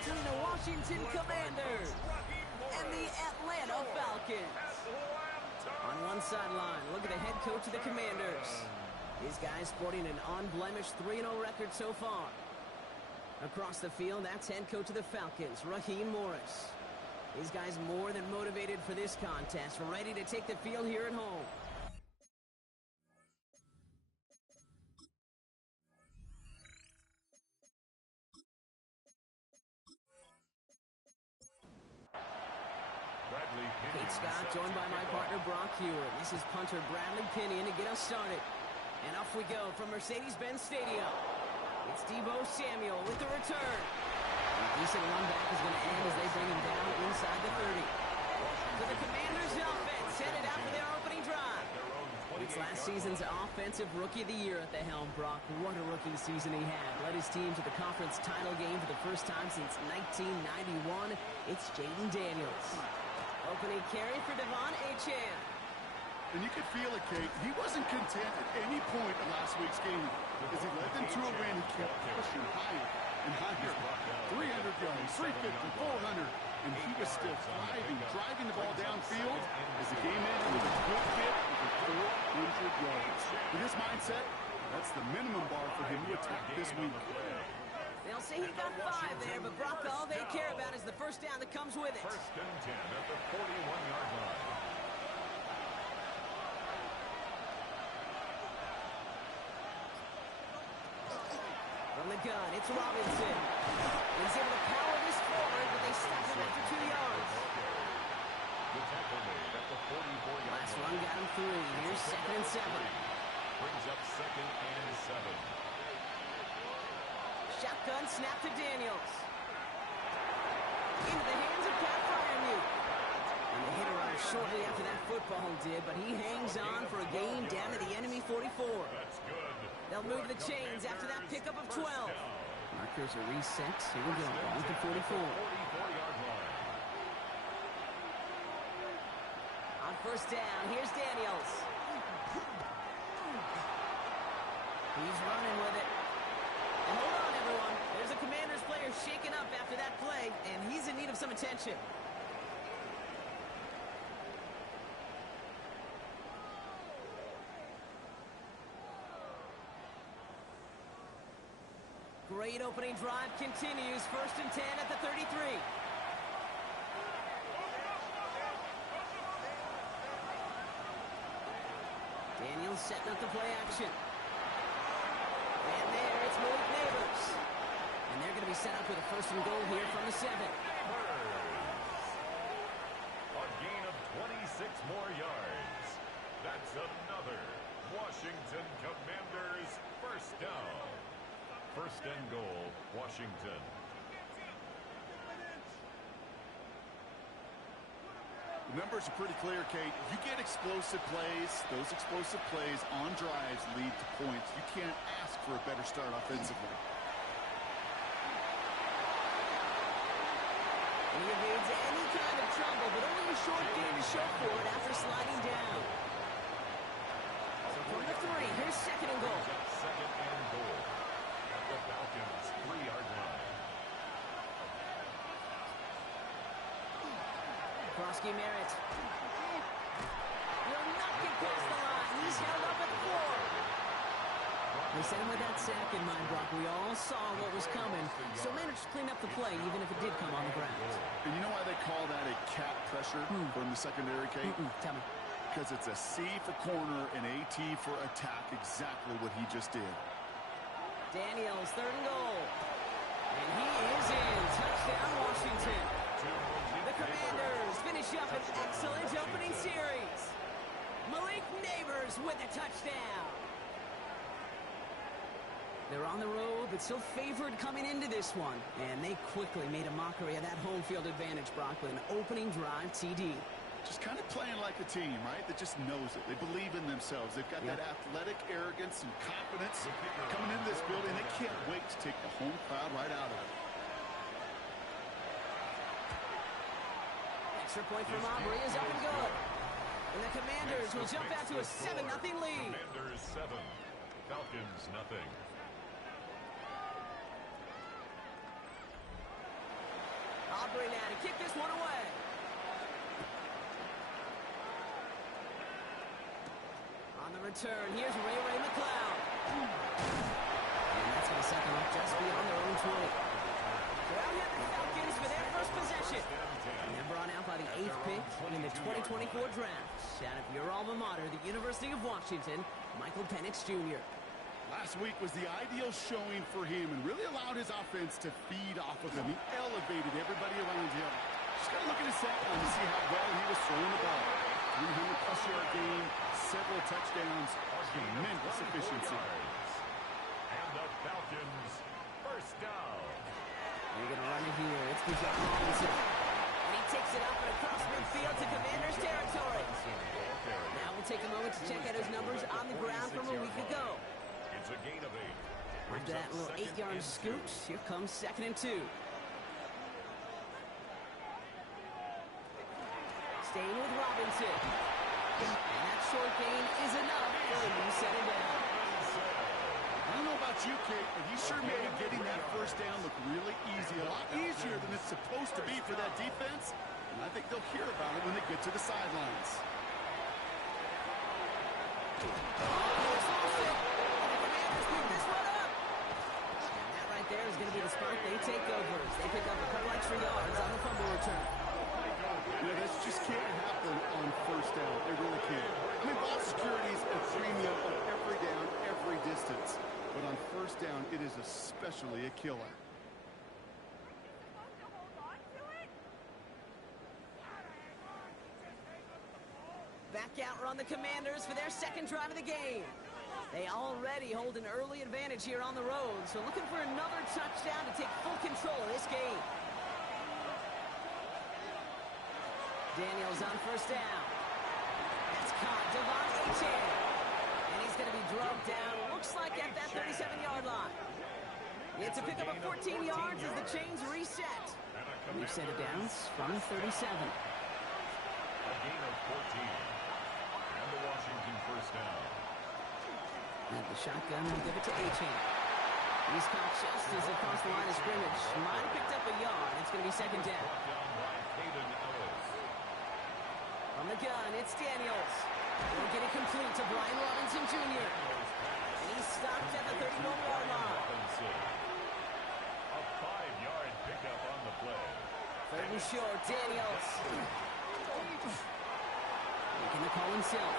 between the Washington Commanders and the Atlanta Falcons. On one sideline, look at the head coach of the Commanders. These guys sporting an unblemished 3-0 record so far. Across the field, that's head coach of the Falcons, Raheem Morris. These guys more than motivated for this contest, ready to take the field here at home. Kate Scott joined by my partner Brock Hewitt. This is punter Bradley Pinion to get us started. And off we go from Mercedes-Benz Stadium. It's Deebo Samuel with the return. A decent run back is going to end as they bring him down inside the 30. So the Commanders' offense headed out for their opening drive. It's last season's Offensive Rookie of the Year at the helm, Brock. What a rookie season he had. Led his team to the conference title game for the first time since 1991. It's Jaden Daniels. Opening carry for Devon Achane. And you could feel it, Kate. He wasn't content at any point in last week's game. As he led them to a win, he kept pushing higher and higher. 300 yards, 350, 400. And he was still thriving, driving the ball downfield as the game ended with a good fit for 400 yards. With his mindset, that's the minimum bar for him to attack this week. They'll say he got 5 there, but Brock, all they care about is the first down that comes with it. First and 10 at the 41-yard line. From the gun, it's Robinson. He's able to power this forward, but they stop him after 2 yards. The tackle made at the 44-yard line. Last run got him 3. Here's 2nd and 7. Brings up 2nd and 7. Shotgun snap to Daniels. Into the hands of Pat Fryermuth. And the hit arrived shortly after that football did, but he hangs on for a gain down to the enemy 44. That's good. They'll move the chains after that pickup of 12. Markers are reset. Here we go. With the 44. 44-yard line. On first down, here's Daniels. He's running with it. And hold on, everyone. There's a Commanders player shaken up after that play, and he's in need of some attention. Great opening drive continues. First and 10 at the 33. Daniels setting up the play action. And there, it's Malik Neighbors. And they're going to be set up with a first and goal here from the 7. A gain of 26 more yards. That's another Washington Commanders first down. First and goal, Washington. The numbers are pretty clear, Kate. You get explosive plays. Those explosive plays on drives lead to points. You can't ask for a better start offensively. He evades any kind of trouble, but only a short gain to show for it after sliding down. So from the 3, here's 2nd and goal. Second and goal at the Falcons' 3-yard line. Krosky Merritt. Will not get past the line. He's held up at the 4. They sent him with that sack in mind, Brock. We all saw what was coming, so managed to clean up the play, even if it did come on the ground. And you know why they call that a cat pressure from the secondary, Kate? Tell me. Because it's a C for corner and a T for attack, exactly what he just did. Daniels, 3rd and goal. And he is in. Touchdown, Washington. The Commanders finish up an excellent opening series. Malik Neighbors with a touchdown. They're on the road, but still favored coming into this one. And they quickly made a mockery of that home field advantage, Brock, with an opening drive TD. Just kind of playing like a team, right? That just knows it. They believe in themselves. They've got that athletic arrogance and confidence coming into this building. They can't wait to take the home crowd right out of it. Extra point from Aubrey is up and good. And the Commanders will jump out to a 7-0 lead. Commanders 7, Falcons nothing. Aubrey now to kick this one away. On the return, here's Ray McLeod. And that's going to set them up just beyond their own 20. So out here the Falcons for their first possession. And they're brought out by the 8th pick in the 2024 draft. Out of your alma mater, the University of Washington, Michael Penix Jr. Last week was the ideal showing for him and really allowed his offense to feed off of him. He elevated everybody around him. Just got to look at his stat line to see how well he was throwing the ball. 300-plus yard game, several touchdowns, tremendous efficiency. And the Falcons first down. They're going to run it here. It's Bijan Robinson. And he takes it up and across midfield to Commanders territory. Now we'll take a moment to check out his numbers on the ground from a week ago. It's a gain of 8. After that little 8-yard scoot, here comes 2nd and 2. Staying with Robinson. And that short gain is enough for him to settle down. I don't know about you, Kate, but he sure made getting that first down look really easy. A lot easier than it's supposed to be for that defense. And I think they'll hear about it when they get to the sidelines. There is going to be the spot they take over. They pick up a couple extra yards on the fumble return. Yeah, this just can't happen on first down. It really can't. I mean, ball security is a premium on every down, every distance. But on first down, it is especially a killer. Back out run the Commanders for their second drive of the game. They already hold an early advantage here on the road, so looking for another touchdown to take full control of this game. Daniels on first down. That's caught. Devon Achane. And he's going to be drugged down, looks like at that 37-yard line. It's a pickup of 14 yards as the chains reset. We've set it down from the 37. A gain of 14. And the Washington first down. And the shotgun will give it to Achane. He's caught just as across the line of scrimmage. Might have picked up a yard. It's going to be second down. From the gun, it's Daniels. He'll get it complete to Brian Robinson Jr. And he's stopped at the 31-yard line. A 5-yard pickup on the play. Third and short, Daniels. Making the call himself.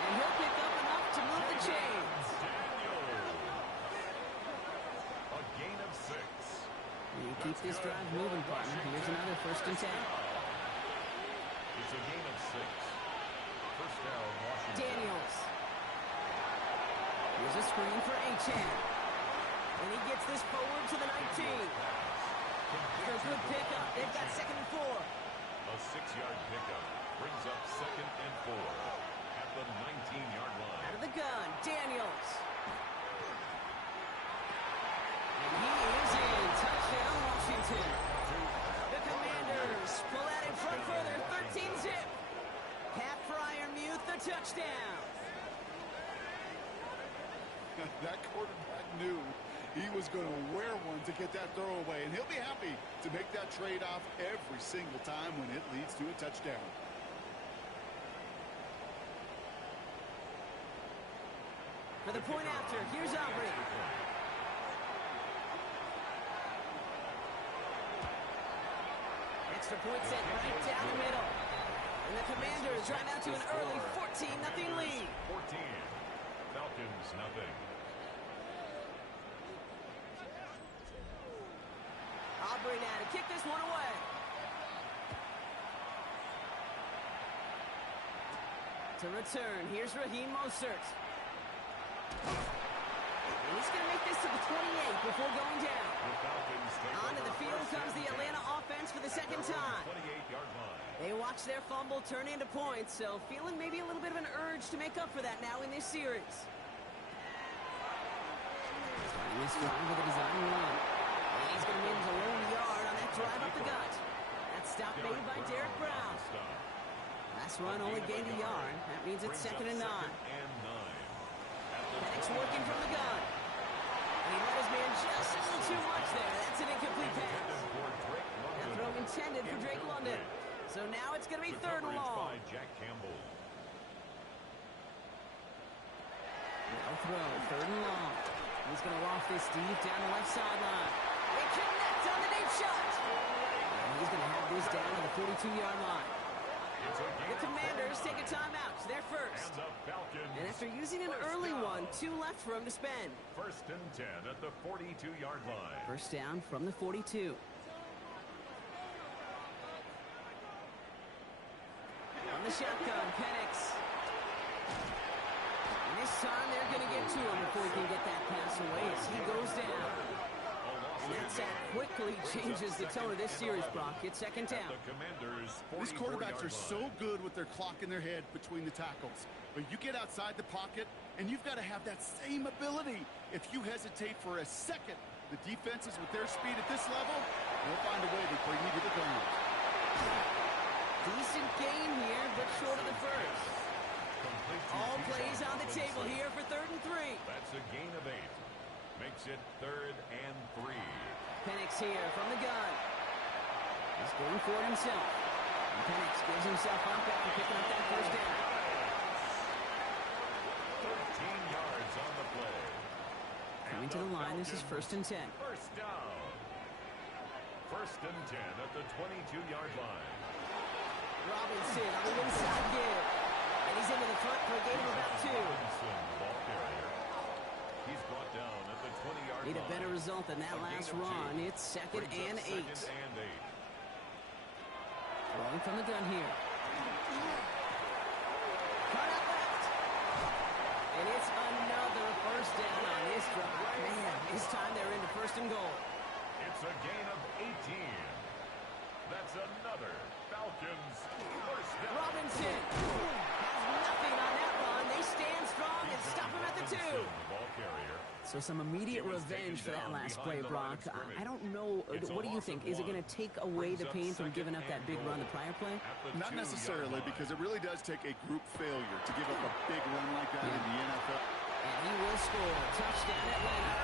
And he'll pick up enough to move the chains. A gain of 6. You keep this drive moving, partner. Here's another 1st and 10. It's a gain of 6. First down, Washington. Daniels. Here's a screen for Achane. And he gets this forward to the 19. After a good pickup, they've got 2nd and 4. A 6-yard pickup brings up 2nd and 4 at the 19-yard line. Out of the gun, Daniels. And he is in. Touchdown, Washington. The Commanders pull out in front for their 13-zip. Pat Fryermuth, the touchdown. That quarterback knew he was going to wear one to get that throw away, and he'll be happy to make that trade-off every single time when it leads to a touchdown. For the point after, here's Aubrey. Extra point set right down the middle. And the Commanders drive out to an early 14-0 lead. 14. Falcons, nothing. Aubrey now to kick this one away. To return, here's Raheem Mostert. And he's going to make this to the 28 before going down. Onto the field comes the Atlanta offense for the second time. 28-yard line. They watch their fumble turn into points, so feeling maybe a little bit of an urge to make up for that now in this series. Starting this drive with a design run. And he's going to manage a lone yard on that drive up the gut. That stop made by Derek Brown. Last run only gained a yard. That means it's 2nd and 9. Penix working from the gun. And he let his man just a little too much there. That's an incomplete pass. That throw London. So now it's going to be third and long. By Jack Campbell. They'll throw, third and long. He's going to loft this deep down the left sideline. They connect on the deep shot. And he's going to have this down on the 42-yard line. The Commanders take a timeout. They're first. And the Falcons. And after using an early one, 2 left for him to spend. First and 10 at the 42-yard line. First down from the 42. On the shotgun, Penix. And this time they're going to get to him before he can get that pass away as he goes down. And that sack quickly changes the tone of this series, Brock. It's second down. These quarterbacks are so good with their clock in their head between the tackles. But you get outside the pocket, and you've got to have that same ability. If you hesitate for a second, the defenses with their speed at this level, they'll find a way to bring you to the ground. Decent game here, but short of the first. All plays on the table here for third and 3. That's a gain of 8. Makes it third and 3. Penix here from the gun. He's going for it himself. And Penix gives himself up after picking up that first down. 13 yards on the play. Coming to the line, this is first and 10. First down. First and 10 at the 22-yard line. Robinson on the inside give. And he's into the front for a gain of about 2. Robinson, ball carrier. He's brought down at the 20-yard line. Need a better result than that last run. It's second and 8. Second and 8. Throwing from the gun here. Cut out left. And it's another first down on this drive. Man, this time they're into first and goal. It's a gain of 18. That's another Falcons first down. Robinson has nothing on that run. They stand strong and stop him at the 2. Ball carrier. So some immediate revenge for that last play, Brock. I don't know. What do you think? Is it going to take away the pain from giving up that big run the prior play? Not necessarily, because it really does take a group failure to give up a big run like that in the NFL. And he will score. Touchdown Atlanta.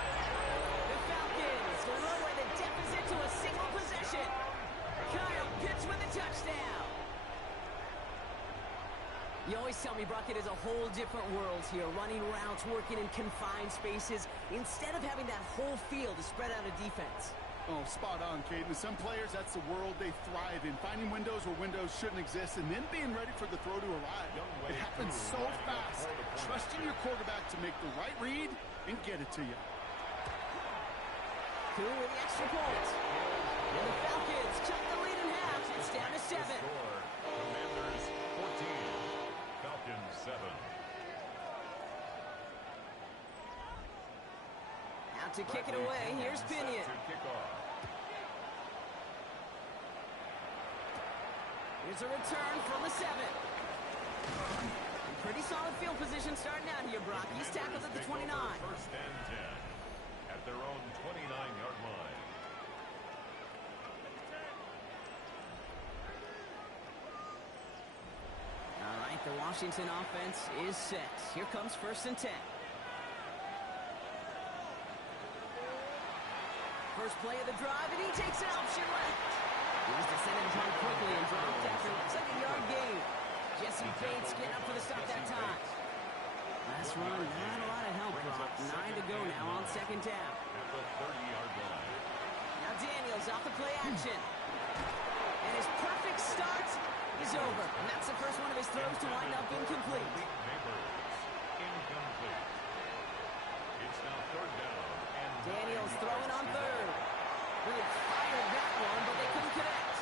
The Falcons will lower the deficit to a single possession. Kyle Pitts with a touchdown. You always tell me, Brock, it is a whole different world here. Running routes, working in confined spaces, instead of having that whole field to spread out a defense. Oh, spot on, Caden. Some players, that's the world they thrive in. Finding windows where windows shouldn't exist and then being ready for the throw to arrive. It happens so fast. Trusting your quarterback to make the right read and get it to you. Cool with the extra point. And the Falcons cut the lead in half. It's down to 7. Commanders 14. Falcons 7. Out to kick it away. Here's Pinion. Here's a return from the 7. Pretty solid field position starting out here, Brock. He's tackled at the 29. First and 10 at their own 29-yard line. All right, the Washington offense is set. Here comes first and 10. First play of the drive, and he takes an option left. He was descended upon quickly and dropped after looks like a yard gain. Jesse Bates getting up for the stop that time. Last run, not a lot of help, Brock. 9 to go now on second down. At the 30-yard line. Now Daniels off the play action. And his perfect start is over. And that's the first one of his throws to wind up incomplete. Incomplete. It's now third down. And Daniels throwing on third. Really fired that one, but they couldn't connect.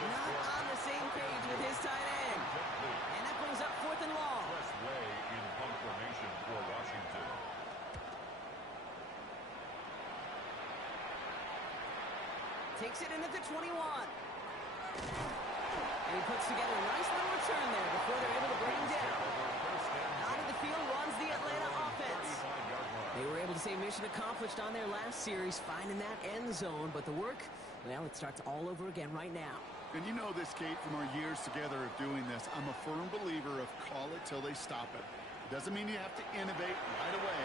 Not on the same page with his tight end. And that brings up fourth and long. Press way in punt formation for Washington. Takes it in at the 21. And he puts together a nice little return there before they're able to bring him down. Out of the field runs the Atlanta offense. They were able to say mission accomplished on their last series, finding that end zone. But the work, well, it starts all over again right now. And you know this, Kate, from our years together of doing this. I'm a firm believer of call it till they stop it. It doesn't mean you have to innovate right away.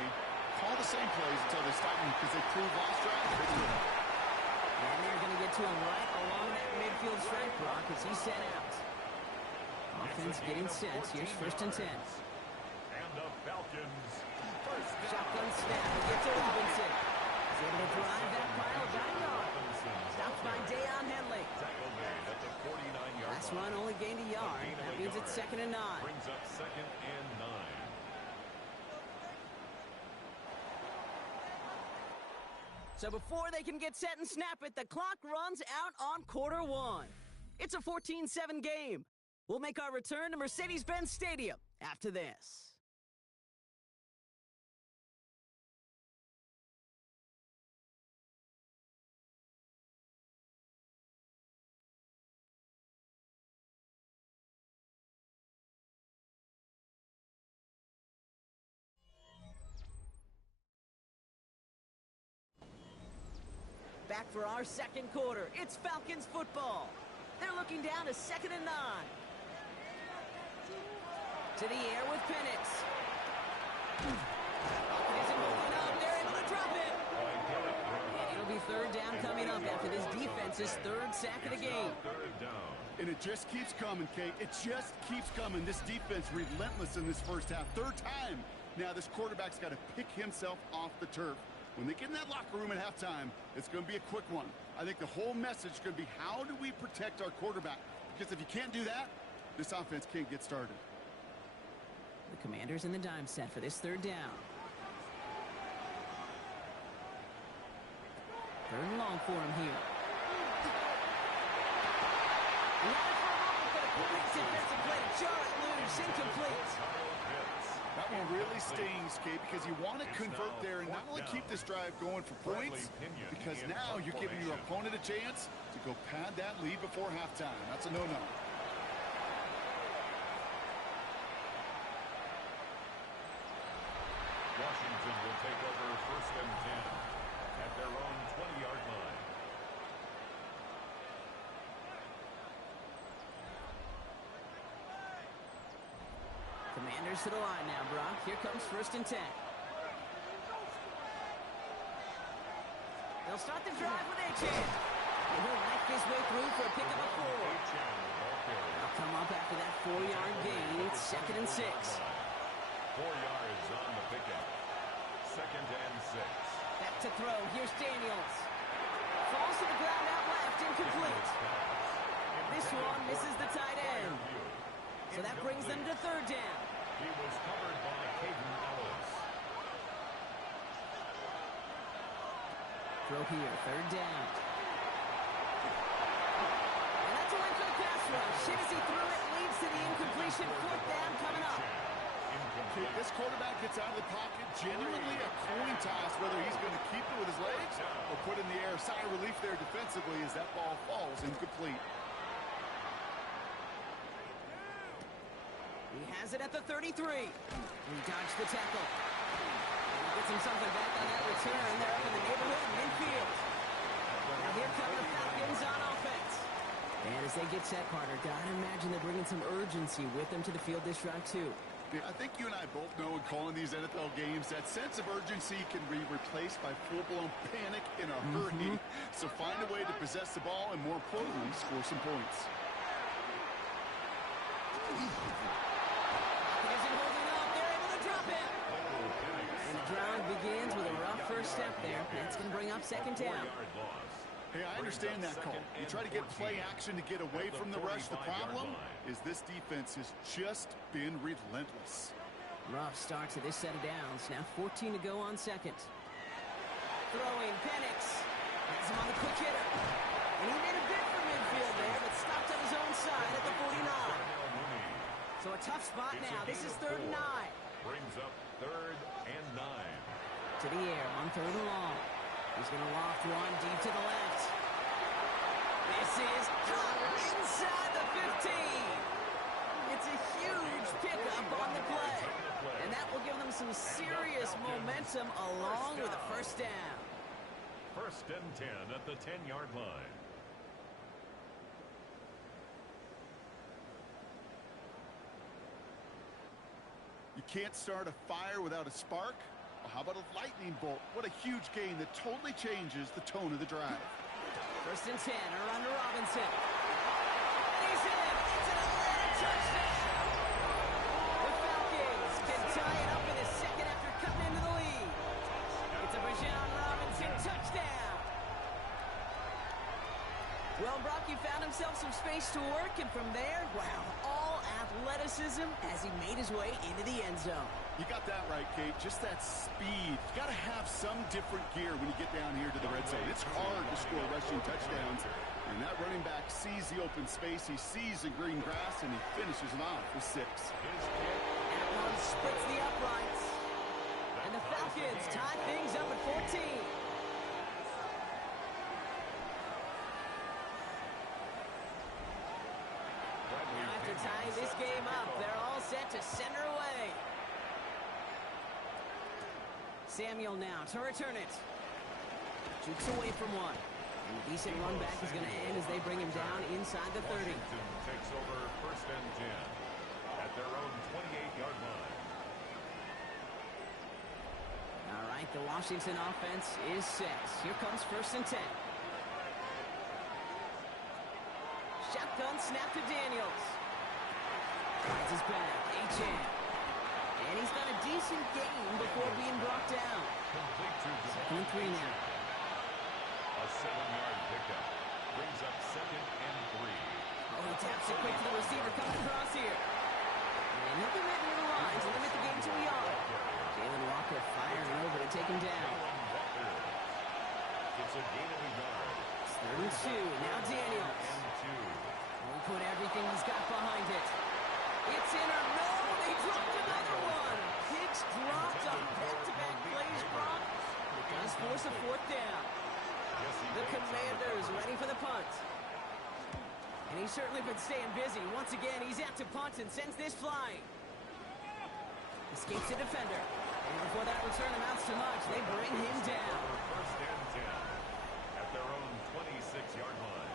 Call the same plays until they stop them because they prove last drive. And they're going to get to him right along that field strike, Brock, as he's set out. Offense getting set. Here's 1st and 10. And the Falcons. Shotgun snap. He gets to Robinson. He's able to drive that pile about a yard. Stopped by Deion Henley. Tackle made at the 49-yard Last line. run only gained a yard. That means it's 2nd and 9. Brings up 2nd and 9. So before they can get set and snap it, the clock runs out on quarter 1. It's a 14-7 game. We'll make our return to Mercedes-Benz Stadium after this. Back for our 2nd quarter. It's Falcons football. They're looking down to 2nd and 9. To the air with Penix. Pocket isn't moving up. They're able to drop it. And it'll be 3rd down coming up after this defense's 3rd sack of the game. 3rd down. And it just keeps coming, Kate. It just keeps coming. This defense relentless in this first half. 3rd time. Now this quarterback's got to pick himself off the turf. When they get in that locker room at halftime, it's going to be a quick one. I think the whole message is going to be, how do we protect our quarterback? Because if you can't do that, this offense can't get started. The Commanders in the dime set for this 3rd down. 3rd and long for him here. Line for a moment, but a quick defensive play to jar it loose. Incomplete. That one really stings, Kate, because you want to convert there and not only keep this drive going for points, because now you're giving your opponent a chance to go pad that lead before halftime. That's a no-no. Washington will take over 1st and 10 at their own 20-yard line. Commanders to the line now, Brock. Here comes 1st and 10. They'll start the drive with Achane. And he'll knife his way through for a pickup of 4. They'll come up after that 4-yard gain. It's 2nd and 6. 4 yards on the pickup. 2nd and 6. Back to throw. Here's Daniels. Falls to the ground out left. Incomplete. This one misses the tight end. So that brings them to 3rd down. He was covered by Caden Ellis. Throw here, 3rd down. And that's a win for the pass rush. Hit as he threw it, leads to the incompletion. 4th down coming up. Kate, this quarterback gets out of the pocket, genuinely a coin toss, whether he's going to keep it with his legs or put in the air. Sigh of relief there defensively as that ball falls incomplete. He has it at the 33. He dodged the tackle. And he gets him something back on that return. They're up in the neighborhood of midfield. Now here come the Falcons on offense. And as they get set, Carter, gotta imagine they're bringing some urgency with them to the field this drive, too. I think you and I both know in calling these NFL games that sense of urgency can be replaced by full-blown panic in a hurry. So find a way to possess the ball and, more importantly, score some points. And the drive begins with a rough first step there. That's going to bring up 2nd down. Hey, I understand that call. You try to get play action to get away from the rush. The problem is this defense has just been relentless. Rough start to this set of downs. Now 14 to go on 2nd. Throwing, Penix. Has him on the quick hitter. And he made a bid for midfield there, but stopped on his own side at the 49. So a tough spot now. This is 3rd and 9. Brings up 3rd and 9. To the air on 3rd and long. He's going to loft one deep to the left. This is caught inside the 15. It's a huge pickup on the play. And that will give them some serious momentum along with a 1st down. 1st and 10 at the 10-yard line. You can't start a fire without a spark. Well, how about a lightning bolt? What a huge gain that totally changes the tone of the drive. 1st and 10, or under Robinson. in. It's an Atlanta touchdown. The Falcons can tie it up in a second after cutting into the lead. It's a Bijan Robinson touchdown. Well, Brock, he found himself some space to work, and from there, wow, all athleticism as he made his way into the end zone. You got that right, Kate. Just that speed. You got to have some different gear when you get down here to the red zone. It's hard to score rushing touchdowns. And that running back sees the open space. He sees the green grass, and he finishes it off with 6. That one splits the uprights. And the Falcons tie things up at 14. After tying this game up, they're all set to send her away. Samuel now to return it. Jukes away from one. And a decent run back is going to end as they bring him down inside the 30. Washington takes over 1st and 10 at their own 28-yard line. All right, the Washington offense is set. Here comes 1st and 10. Shotgun snap to Daniels. Finds his back, H.M. And he's got a decent game before being brought down. Complete to 2nd and 3 now. A 7-yard pickup brings up 2nd and 3. Oh, he taps it quick to the receiver coming across here. And he'll be right near the line to limit the game to a yard. Jalen Walker firing over to take him down. It's a gain of a yard. It's 3rd and 2. Now Daniels. He'll put everything he's got behind it. It's in or no, they dropped another one. Hicks dropped on back-to-back plays, Brock. It does force a 4th down. The Commanders ready for the punt. And he's certainly been staying busy. Once again, he's out to punt and sends this flying. Escapes a defender. And before that return amounts to much, they bring him down. 1st and 10 at their own 26-yard line.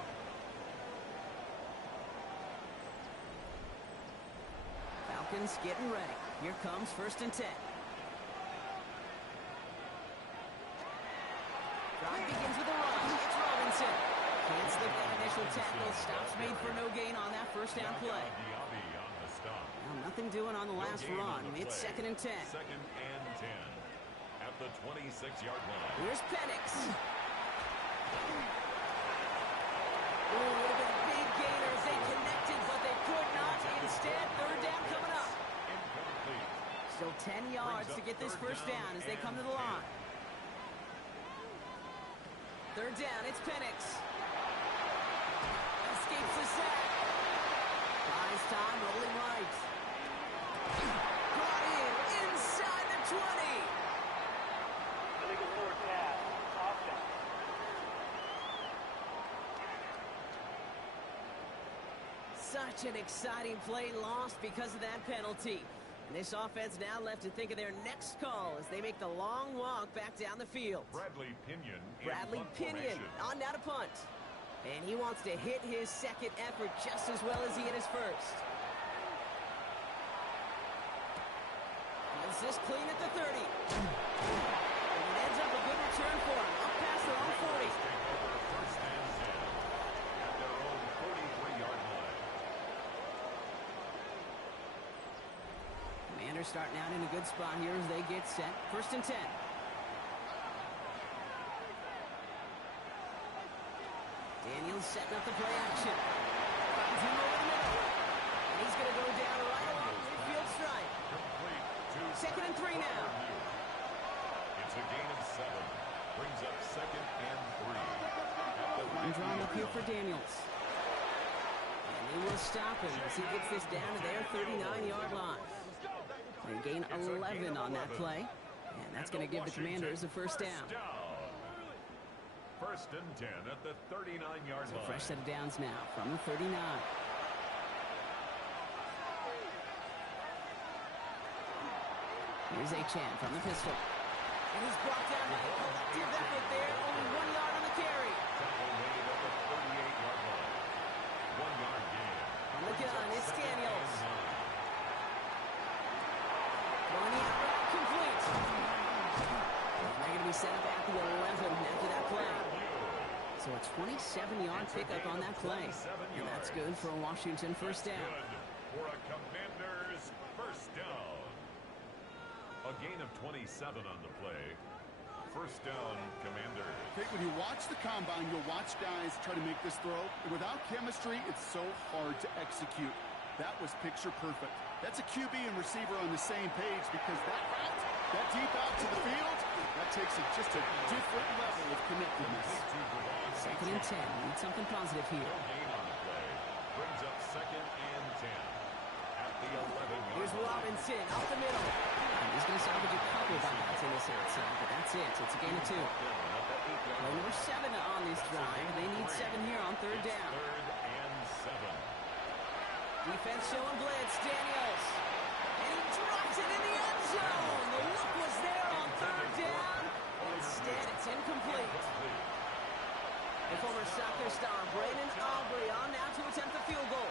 Falcons getting ready. Here comes 1st and 10. Drive begins with a run. It's Robinson. Can't slip that initial tackle. Stops made for no gain on that 1st down play. Well, nothing doing on the last run. It's 2nd and 10. 2nd and 10 at the 26-yard line. Here's Penix. Oh, it would have been a big gainer as they connected, but they could not. Instead, 3rd down coming up. Incomplete. Still 10 yards to get this 1st down as they come to the line. 3rd down, it's Penix. Escapes the sack. Buys time, rolling right. Brought in inside the 20. Illegal forward pass. Option. Such an exciting play lost because of that penalty. And this offense now left to think of their next call as they make the long walk back down the field. Bradley Pinion. Bradley Pinion on now to punt. And he wants to hit his 2nd effort just as well as he hit his 1st. Is this clean at the 30? And it ends up a good return for him. Up past their own 40. 1st and 10 at their own 43-yard line. Commanders starting out in a good spot here as they get set. 1st and 10. Daniels setting up the play action. Finds him over the middle. And he's going to go down right along the midfield stripe. 2nd and 3 now. It's a gain of 7. Brings up 2nd and 3. One drawn up here for Daniels. And they will stop him as he gets this down to their 39-yard line. They gain 11 on that play. And that's going to give the Commanders a 1st down. 1st and 10 at the 39-yard line. Fresh set of downs now from the 39. Here's Achane from the pistol. And he's brought down by a collective effort there. Only 1 yard on the carry. Tackle made at the 38-yard line. 1-yard gain. On the gun, it's Daniels. Throwing the out route complete. They're going to be set up at the 11 after that play. So a 27-yard pickup on that play. And that's good for a Washington first down. For a Commanders first down. A gain of 27 on the play. First down, Commanders. Okay, when you watch the combine, you'll watch guys try to make this throw. Without chemistry, it's so hard to execute. That was picture perfect. That's a QB and receiver on the same page because that route, that deep out to the field, that takes it just a different level of connectedness. Second and 10. Need something positive here. No gain on the play. Brings up second and 10. At the 11-yard Here's line. Robinson up the middle. And he's going to salvage a couple of outs in this outside, but that's it. It's a gain of 2. Play number 7 on this drive. They need 7 here on third down. Third and 7. Defense showing blitz. Daniels. And he drops it in the end zone. The look was there on third down. Instead, it's incomplete. The former soccer star Brandon Aubrey on now to attempt the field goal.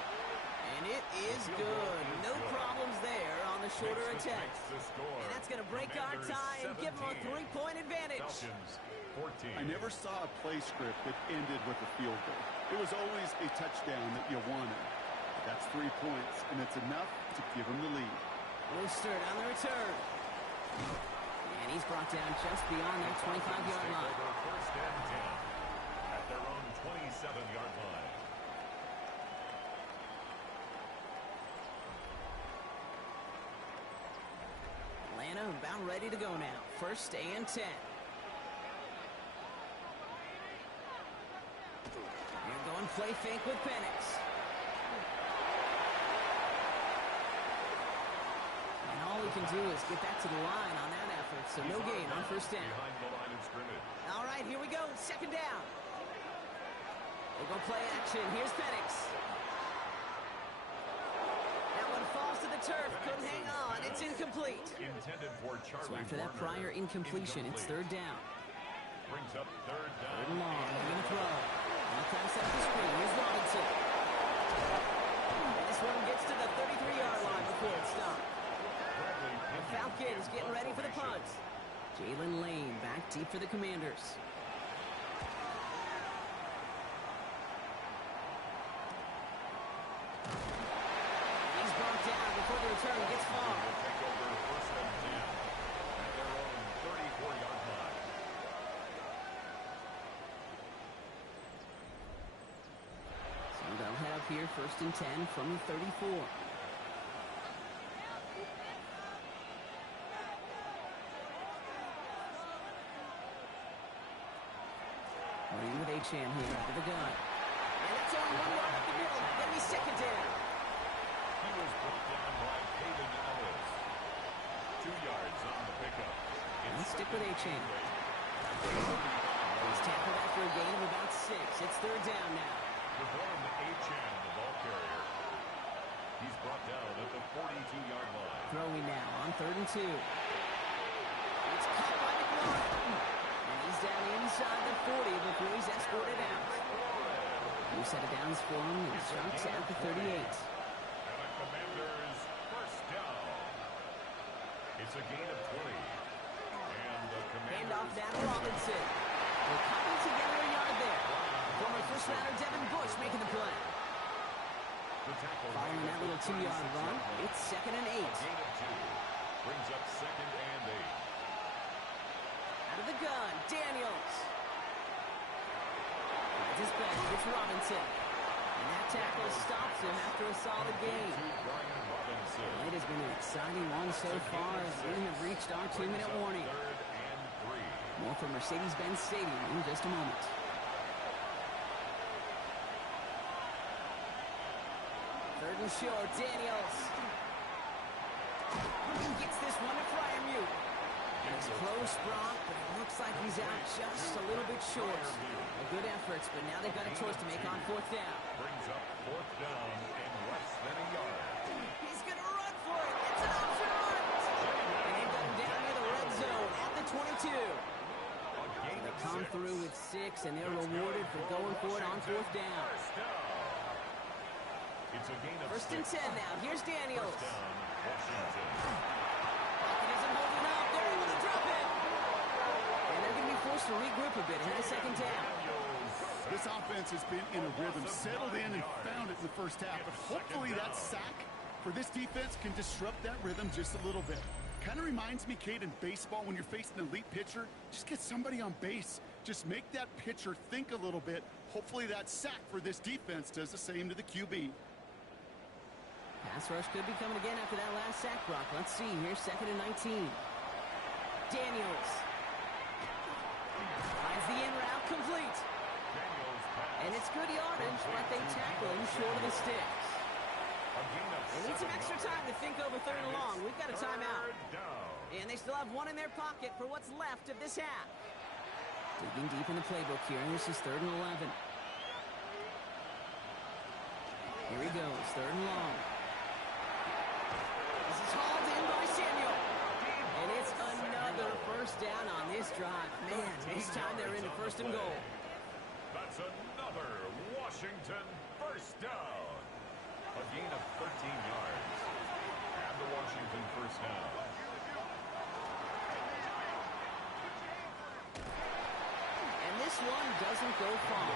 And it is good. No problems there on the shorter attempt. And that's going to break our tie and give them a 3-point advantage. I never saw a play script that ended with a field goal. It was always a touchdown that you wanted. But that's 3 points, and it's enough to give them the lead. Mostert on the return. And he's brought down just beyond that 25-yard line. First and 10 at their own 27-yard line. Atlanta about ready to go now. First and 10. They're going play fake with Penix. And all he can do is get back to the line on that effort. So no gain on first down. Behind the line of scrimmage. All right, here we go. Second down. They go play action. Here's Penix. That one falls to the turf. Couldn't hang on. It's incomplete. Intended for Charlie So after that Warner. prior incompletion, it's third down. Brings up third down. Third and long. They're going to throw. Now pass out the screen. Here's Robinson. And this one gets to the 33-yard line before it's stopped. The Falcons getting ready for the punt. Jalen Lane back deep for the Commanders. He's brought down before the return gets far. Will take over first and 10 at their own 34-yard line. So they'll head up here first and 10 from the 34. Running with Achane here out of the gun. And that's only 1 yard up the middle. That'll be second down. He was brought down by Hayden Ellis. 2 yards on the pickup. And stick with Achane. He's tackled after a gain of about 6. It's third down now. Devon Achane, the ball carrier. He's brought down at the 42-yard line. Throwing now on third and 2. It's caught by McLaughlin. And he's down inside the 40 before he's escorted out. New set of downs for him. He starts at the 38. And a Commanders first down. It's a gain of 20. And the Commanders... Hand off that Robinson. They're coming together a yard there. Former first rounder Devin Bush making the play. The tackle Following that little 2-yard run, it's second and 8. gain of 2. Brings up second and 8. Out of the gun, Daniels. It's his back, it's Robinson. And that tackle stops him after a solid gain. To Brian Robinson. It has been an exciting one so far as we have reached our 2-minute warning. Third and 3. More from Mercedes-Benz Stadium in just a moment. Third and short, Daniels. Gets this one to Fryermuth. And it's close, Brock, but it looks like he's out just a little bit short. Good efforts, but now they've got a choice to make on fourth down. Brings up fourth down and less than a yard. He's going to run for it. It's an option run. And they've got him down near the red zone at the 22. They come through with 6, and they're rewarded for going for it on fourth down. It's a gain of First and 10 now. Here's Daniels. First down, Washington. Pocket isn't holding up. They're able to drop him. And they're going to be forced to regroup a bit in the second down. Daniels This offense has been in a rhythm, settled in and found it in the first half. But hopefully that sack for this defense can disrupt that rhythm just a little bit. Kind of reminds me, Kate, in baseball, when you're facing an elite pitcher, just get somebody on base. Just make that pitcher think a little bit. Hopefully that sack for this defense does the same to the QB. Pass rush could be coming again after that last sack, Brock. Let's see. Here's 2nd and 19. Daniels finds the in route complete. And it's good yardage, but they tackle him short of the sticks. They need some extra time to think over 3rd and long. We've got a timeout. And they still have one in their pocket for what's left of this half. Digging deep in the playbook here, and this is 3rd and 11. Here he goes, 3rd and long. This is hauled in by Samuel. And it's another first down on this drive. Man, this time they're into 1st and goal. That's another Washington first down. A gain of 13 yards. And the Washington first down. And this one doesn't go far.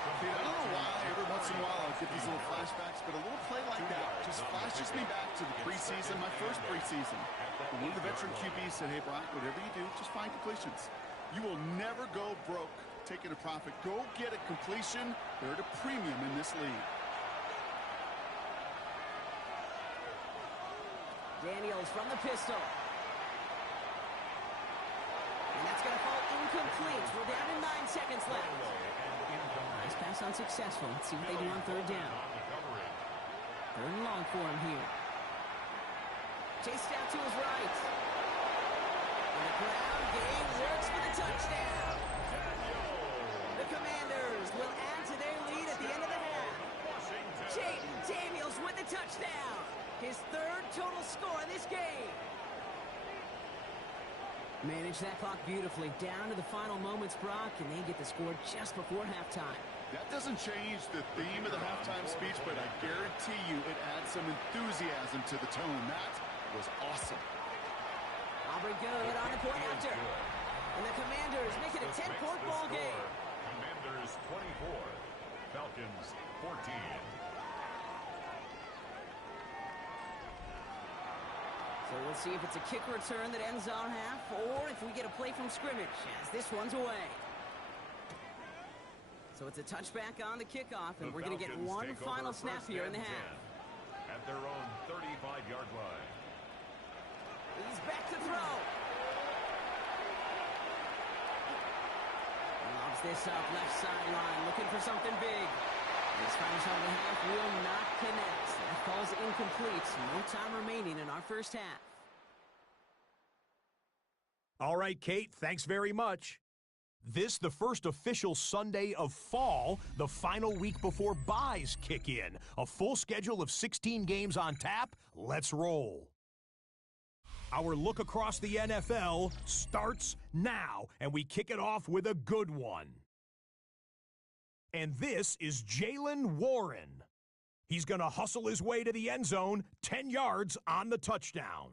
I don't know why every once in a while I get these little flashbacks, but a little play like that just flashes me back to the preseason, my first preseason. When one of the veteran QBs said, hey, Brock, whatever you do, just find completions. You will never go broke taking a profit. Go get a completion. They're at a premium in this league. Daniels from the pistol. And that's going to fall incomplete. We're down to 9 seconds left. Nice pass unsuccessful. Let's see what they do on 3rd down. 3rd and long for him here. Chased out to his right. And the ground game works for the touchdown. The Commanders will add to their lead at the end of the half. Jaden Daniels with the touchdown. His 3rd total score in this game. Manage that clock beautifully. Down to the final moments, Brock, and they get the score just before halftime. That doesn't change the theme of the halftime speech, but I guarantee you it adds some enthusiasm to the tone. That was awesome. Aubrey good on the point after. And the Commanders make it a 10-point ball game. Commanders 24, Falcons 14. So we'll see if it's a kick return that ends our half, or if we get a play from scrimmage, as this one's away. So it's a touchback on the kickoff, and we're going to get one final snap here in the half. At their own 35-yard line. He's back to throw. Lobs this up, left sideline, looking for something big. This final shot of the half will not connect. That falls incomplete. No time remaining in our first half. All right, Kate, thanks very much. This, the first official Sunday of fall, the final week before byes kick in. A full schedule of 16 games on tap. Let's roll. Our look across the NFL starts now, and we kick it off with a good one. And this is Jaylen Warren. He's going to hustle his way to the end zone, 10 yards on the touchdown.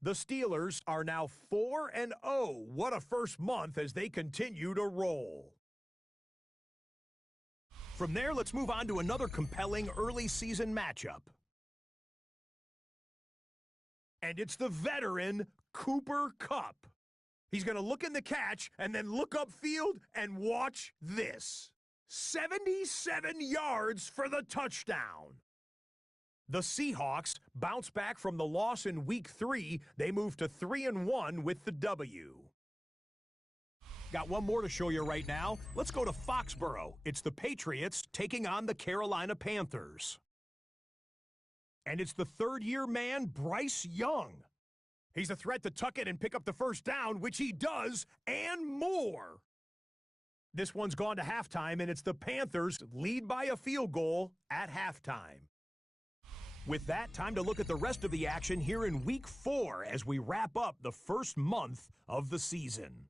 The Steelers are now 4-0. What a first month as they continue to roll. From there, let's move on to another compelling early season matchup. And it's the veteran Cooper Kupp. He's going to look in the catch and then look upfield and watch this. 77 yards for the touchdown. The Seahawks bounce back from the loss in Week 3. They move to 3-1 with the W. Got one more to show you right now. Let's go to Foxborough. It's the Patriots taking on the Carolina Panthers. And it's the third-year man, Bryce Young. He's a threat to tuck it and pick up the first down, which he does, and more. This one's gone to halftime, and it's the Panthers lead by a field goal at halftime. With that, time to look at the rest of the action here in Week 4 as we wrap up the first month of the season.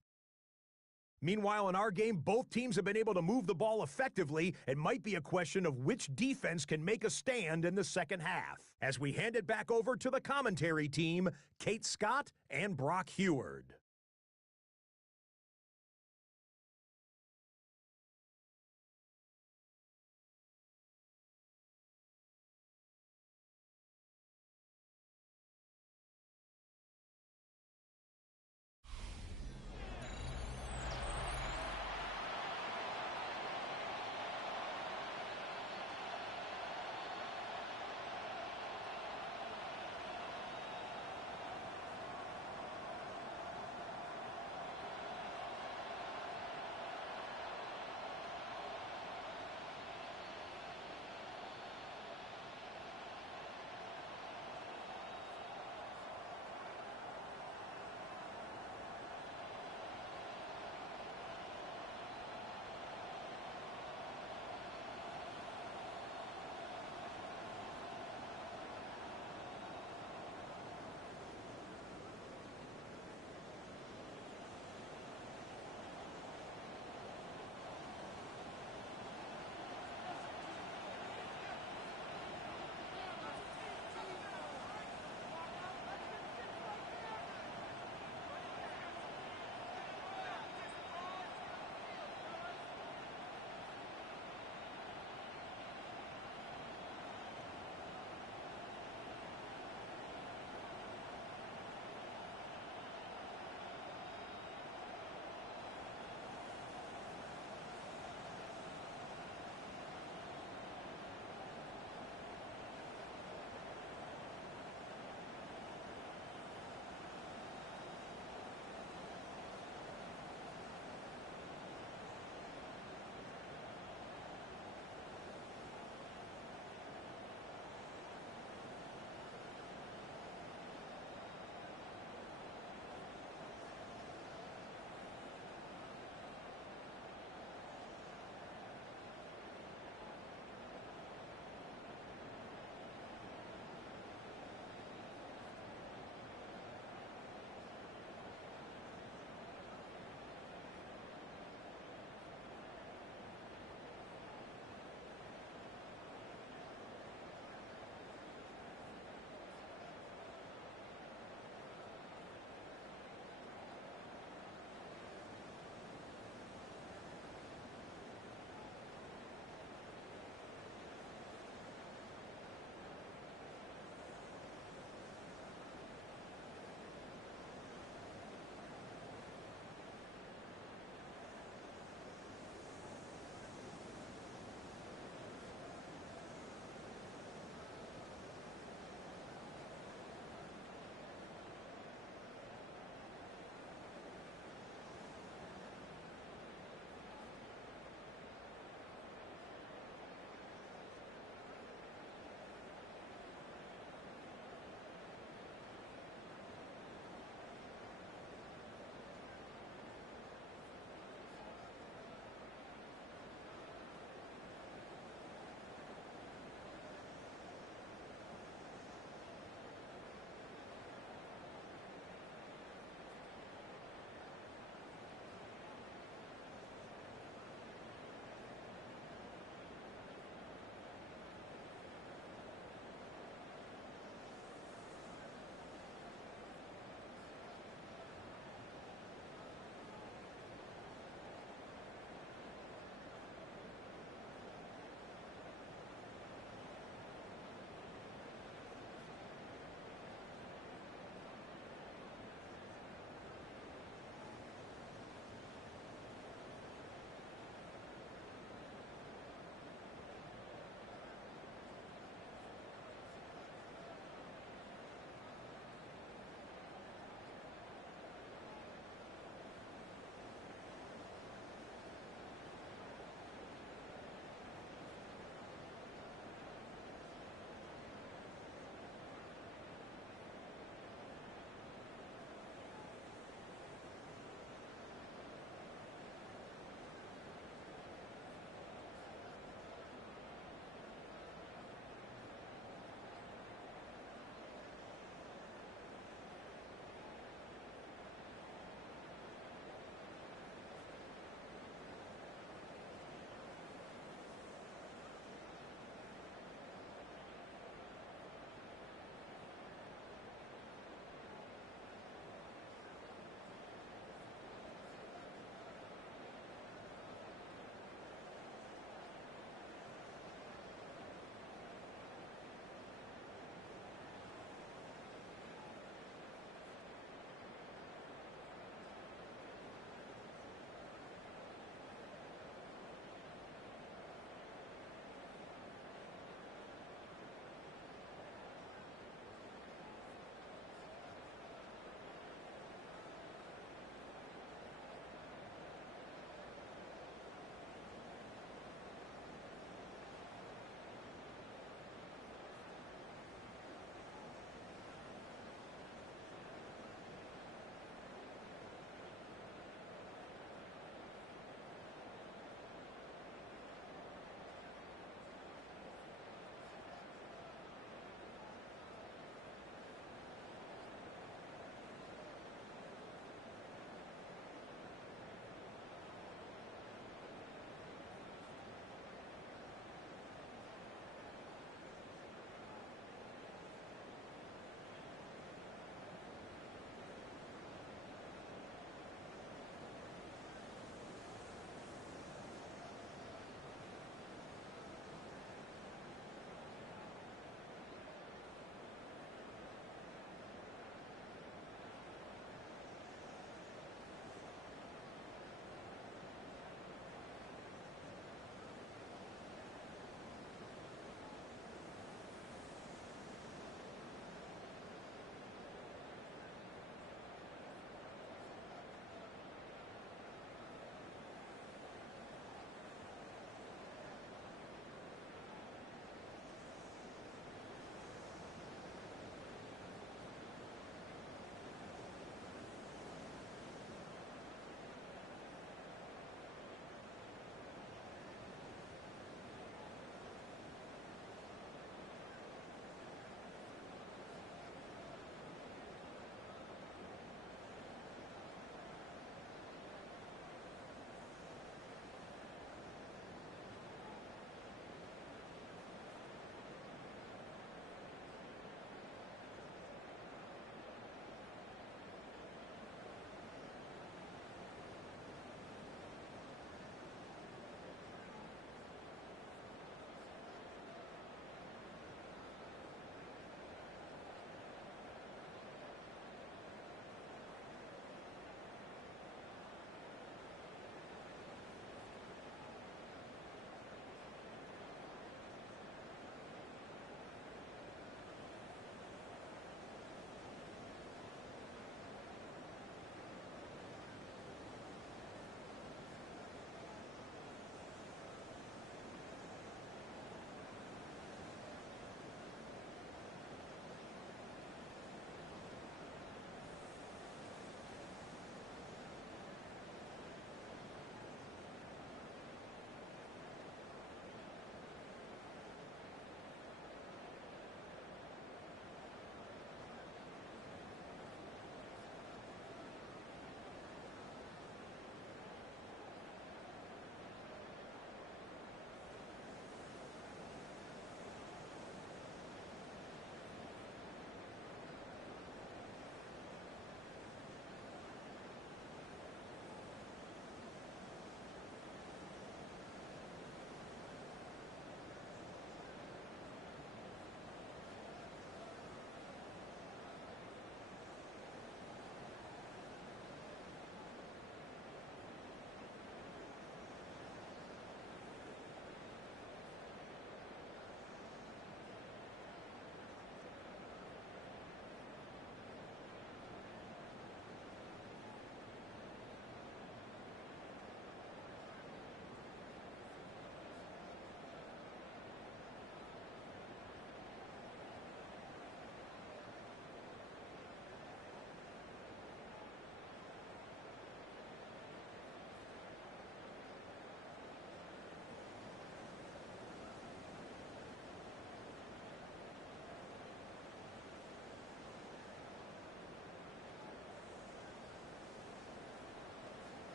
Meanwhile, in our game, both teams have been able to move the ball effectively. It might be a question of which defense can make a stand in the second half. As we hand it back over to the commentary team, Kate Scott and Brock Heward.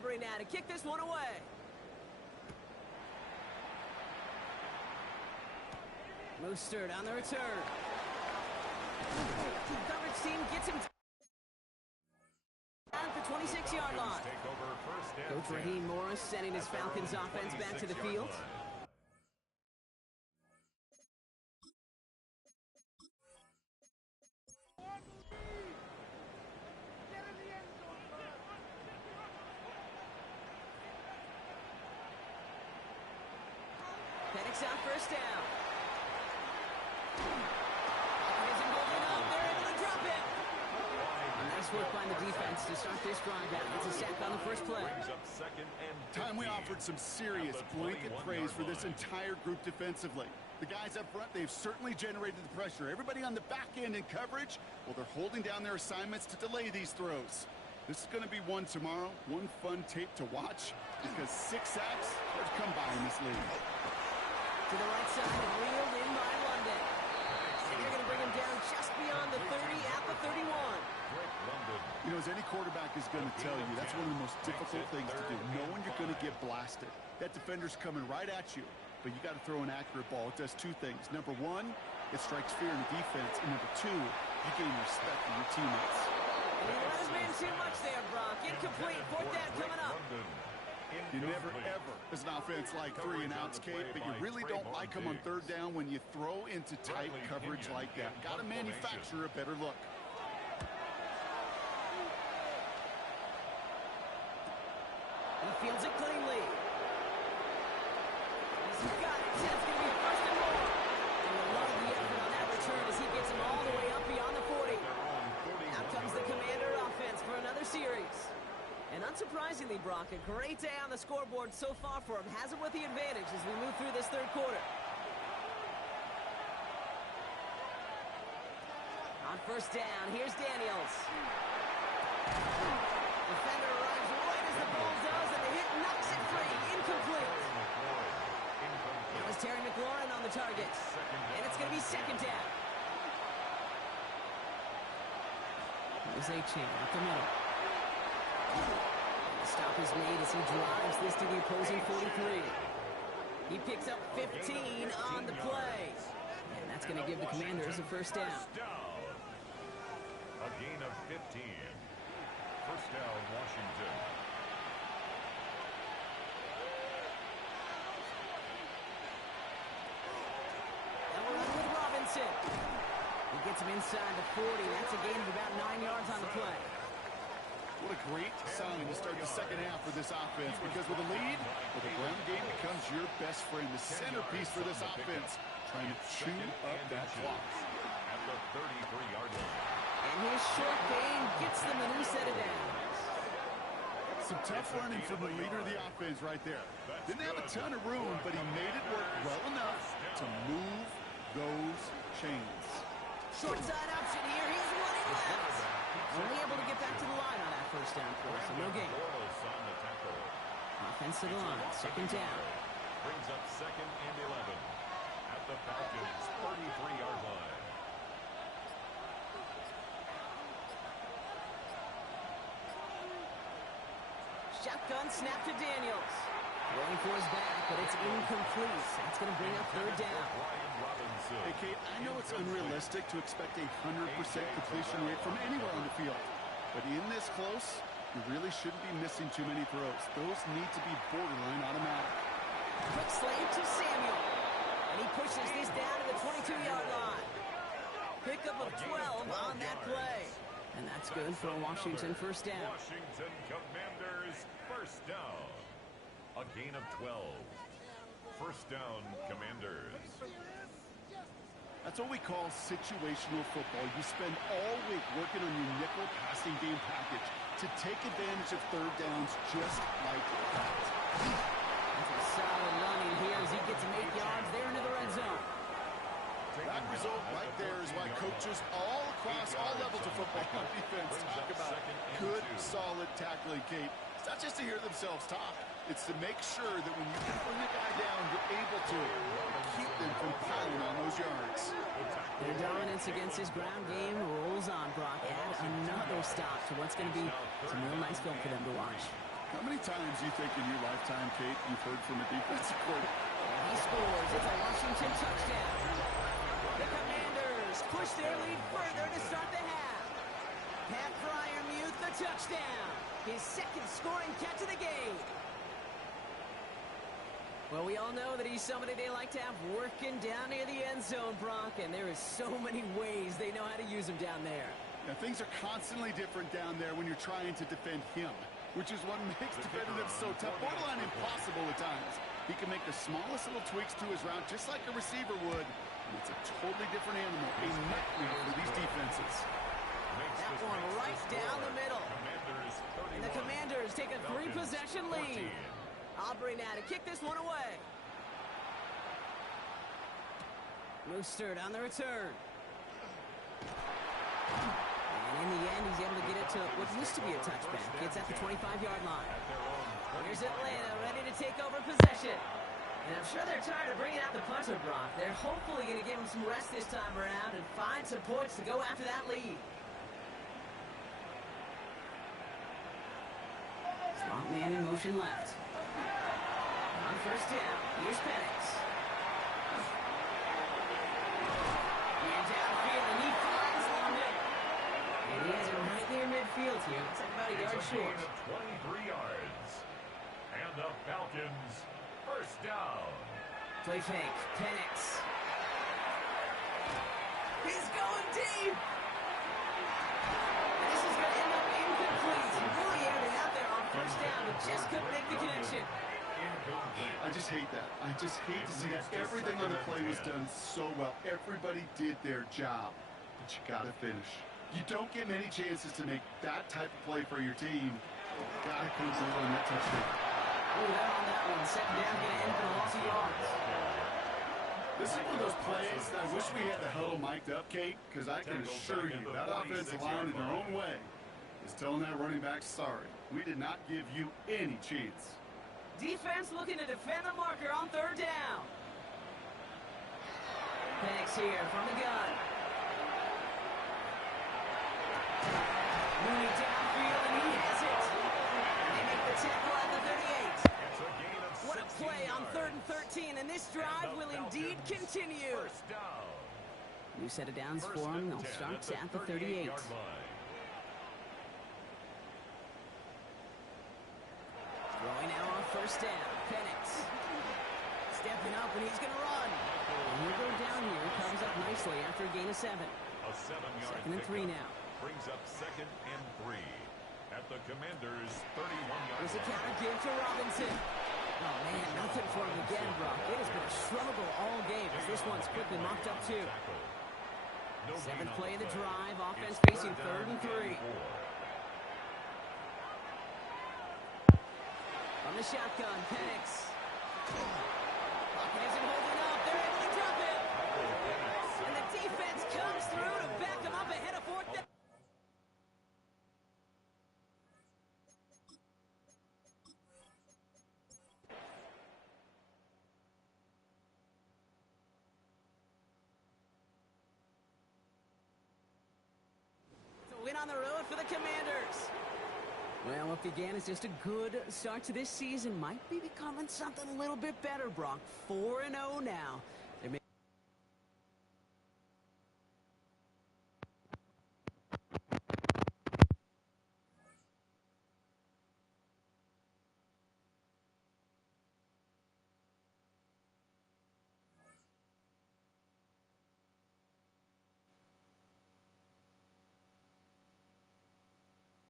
calibre now to kick this one away. Mostert on the return. Coverage team gets him down at the 26-yard line. Coach Raheem Morris sending his Falcons offense back to the field. Penix out first down. Isn't holding up. They're able to drop it. Nice work by the defense to start this drive out. It's a sack on the first play. Time we offered some serious blanket praise for this entire group defensively. The guys up front, they've certainly generated the pressure. Everybody on the back end in coverage, well, they're holding down their assignments to delay these throws. This is going to be one tomorrow, one fun tape to watch, because 6 sacks are to come by in this league. To the right side and reeled in by London. And they're going to bring him down just beyond the 30 at the 31. You know, as any quarterback is going to tell you, that's one of the most difficult things to do, knowing you're going to get blasted. That defender's coming right at you, but you got to throw an accurate ball. It does 2 things. Number 1, it strikes fear in the defense, and number 2, you gain respect from your teammates. And he let his man too much there, Brock. Incomplete. 4th down coming up. You never, ever, as an offense, like 3 and outs, Kate, but you really don't like them on 3rd down when you throw into tight coverage like that. Got to manufacture a better look. He fields it cleanly. He's got it. That's going to be a 1st and more. And I love the effort on that return as he gets him all the way up beyond the 40. Out comes the Commander offense for another series. And unsurprisingly, Brock, a great day on the scoreboard so far for him. Has him with the advantage as we move through this 3rd quarter. On 1st down, here's Daniels. Defender arrives right as the ball does, and the hit knocks it free. Incomplete. It was Terry McLaurin on the target. And it's going to be 2nd down. Here's Achane up the middle. The stop is made as he drives this to the opposing 43. He picks up 15 on the play. And that's going to give the Commanders a 1st down. A gain of 15. 1st down, Washington. And we're on with Robinson. He gets him inside the 40. That's a gain of about 9 yards on the play. What a great sign to start the 2nd half for this offense, because with a lead, well, the ground game becomes your best friend, the centerpiece for this offense, trying to chew up that clock. At the 33-yard line. And his short gain gets them a new set of downs. Some tough running from the leader of the offense right there. Didn't have a ton of room, but he made it work well enough to move those chains. Short side option here. He's running left. Only able to get back to the line on that 1st down play, so no gain. Offense to the line, 2nd down. Brings up 2nd and 11 at the Falcons' 33-yard line. Shotgun snap to Daniels. Going for his back, but it's incomplete. That's going to bring up 3rd down. Hey, Kate, I know it's unrealistic to expect a 100% completion rate from anywhere on the field. But in this close, you really shouldn't be missing too many throws. Those need to be borderline automatic. Quick slant to Samuel. And he pushes this down to the 22-yard line. Pickup of 12 on that play. And that's good for a Washington 1st down. Washington Commanders 1st down. A gain of 12. 1st down, Commanders. That's what we call situational football. You spend all week working on your nickel passing game package to take advantage of 3rd downs just like that. That's a solid running here as he gets him 8 yards there into the red zone. That result right there is why coaches all across all levels of football on defense talk about good, solid tackling, Kate. It's not just to hear themselves talk. It's to make sure that when you bring the guy down, you're able to keep them from piling on those yards. Their dominance against his ground game rolls on, Brock. Add another stop to what's going to be some real nice film for them to watch. How many times do you think in your lifetime, Kate, you've heard from a defensive coordinator? And he scores. It's a Washington touchdown. The Commanders push their lead further to start the half. Pat Fryermuth, the touchdown. His second scoring catch of the game. Well, we all know that he's somebody they like to have working down near the end zone, Brock, and there is so many ways they know how to use him down there. Yeah, things are constantly different down there when you're trying to defend him, which is what makes defending them so tough, borderline impossible at times. He can make the smallest little tweaks to his route just like a receiver would, and it's a totally different animal, a nightmare for these defenses. That one right down the middle. And the Commanders take a 3-possession lead. Aubrey now to kick this one away. Mostert on the return. And in the end, he's able to get it to what used to be a touchback. It's at the 25-yard line. Here's Atlanta ready to take over possession. And I'm sure they're tired of bringing out the punter, Brock. They're hopefully going to give him some rest this time around and find some points to go after that lead. Slot man in motion left. On first down, here's Penix. And downfield, and he finds London. And he has it right near midfield here. It's about a yard short. 23 yards. And the Falcons, first down. Play fake, Penix. He's going deep. And this is going to end up incomplete. He really aired it out there on first down, but just couldn't make the connection. I just hate that. I just hate to see that. Everything on the play was done so well. Everybody did their job, but you got to finish. You don't get many chances to make that type of play for your team. Got to come through on that touchdown. Oh, that on that one. Second down, going to end for a loss of yards. This is one of those plays that I wish we had the huddle mic'd up, Kate, because I can assure you that offensive line in their own way is telling that running back, sorry, we did not give you any chance. Defense looking to defend the marker on third down. Penix here from the gun. Mooney downfield, and he has it. They make the tackle at the 38. What a play on 3rd and 13, and this drive will indeed continue. New set of downs for him. They'll start at the 38. Throwing now on first down. Penix stepping up, and he's going to run. And he'll go down here. Comes up nicely after a gain of 7. A 7-yard Second and 3 now. Brings up 2nd and 3 at the Commanders' 31-yard There's a line. counter give to Robinson. Oh, man, nothing for him again, Brock. It has been a struggle all game as this one's quickly mocked up too. Seventh play of the drive. Offense facing 3rd and 3. From the shotgun, Penix. Pocket isn't holding up. They're able to drop it. And the defense comes through to back them up ahead of 4th down. Win on the road for the Commanders. Well, what began as just a good start to this season might be becoming something a little bit better, Brock. 4-0 now.